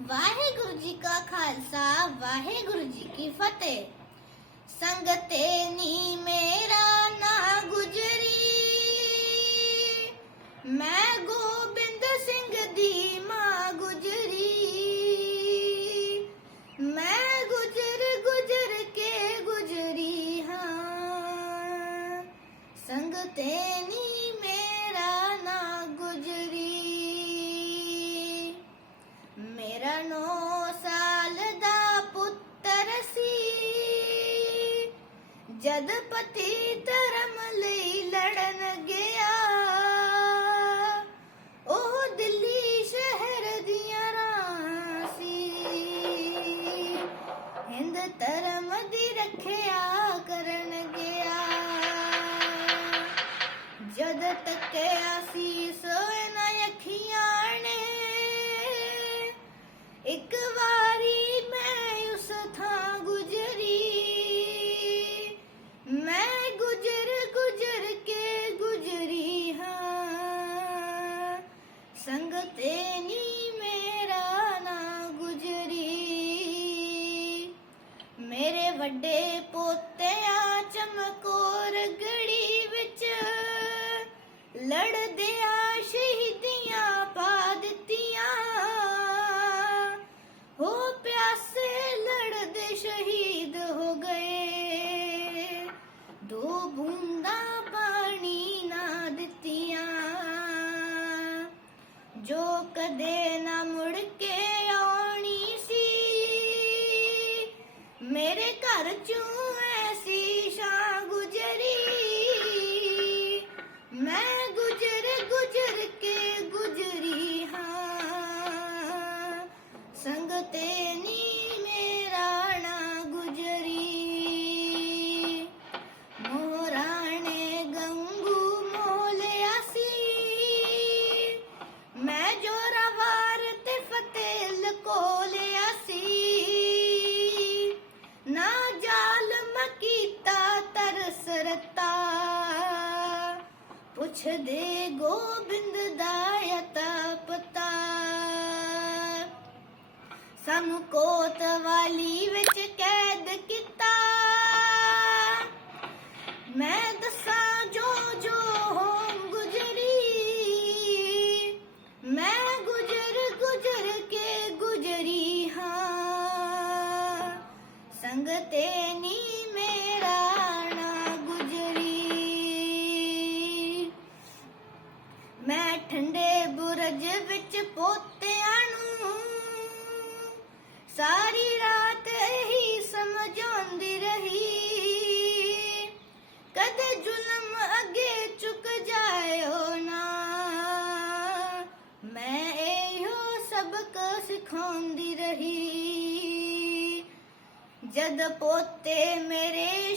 ਵਾਹਿਗੁਰੂ ਜੀ ਕਾ ਖਾਲਸਾ, ਵਾਹਿਗੁਰੂ ਜੀ ਕੀ ਫਤਿਹ। ਸੰਗਤੇ ਨੀ ਮੇਰਾ ਨਾ ਗੁਜਰੀ। ਮੈਂ ਗੋਬਿੰਦ ਸਿੰਘ ਦੀ ਮਾਂ ਗੁਜਰੀ। ਮੈਂ ਗੁਜਰ ਗੁਜਰ ਕੇ ਗੁਜਰੀ ਹਾਂ। ਸੰਗਤੇ ਨੀ ਜਦ ਪਤੀ ਧਰਮ ਲਈ ਲੜਨ ਗਿਆ। ਵੱਡੇ ਪੋਤਿਆਂ ਚਮਕੌਰ ਗੜੀ ਵਿੱਚ ਲੜਦਿਆਂ ਸ਼ਹੀਦੀਆਂ ਪਾ ਦਿੱਤੀਆਂ। ਹੋ ਪਿਆਸੇ ਲੜਦੇ ਸ਼ਹੀਦ ਹੋ ਗਏ। ਦੋ ਬੂੰਦਾਂ ਪਾਣੀ ਨਾ ਦਿੱਤੀਆਂ। ਜੋ ਕਦੇ ਮੇਰੇ ਘਰ ਚੋਂ ਪੁੱਛਦੇ ਗੋਬਿੰਦ ਦਾ ਯਤਾ ਪਤਾ। ਸਾਨੂੰ ਕੋਤਵਾਲੀ ਵਿੱਚ ਕੈਦ ਕੀਤਾ। ਮੈਂ ਦੱਸਾਂ ਜੋ ਜੋ ਹੋਂ ਗੁਜਰੀ। ਮੈਂ ਗੁਜਰ ਗੁਜਰ ਕੇ ਗੁਜਰੀ ਹਾਂ। ਸੰਗਤੇ ਨੀ ਵਿੱਚ ਪੋਤਿਆਂ ਨੂੰ। ਸਾਰੀ ਰਾਤ ਹੀ ਸਮਝਾਉਂਦੀ ਰਹੀ। ਕਦੇ ਜ਼ੁਲਮ ਅੱਗੇ ਚੁੱਕ ਜਾਇਓ ਨਾ। ਮੈਂ ਇਹੋ ਸਬਕ ਸਿਖਾਉਂਦੀ ਰਹੀ। ਜਦ ਪੋਤੇ ਮੇਰੇ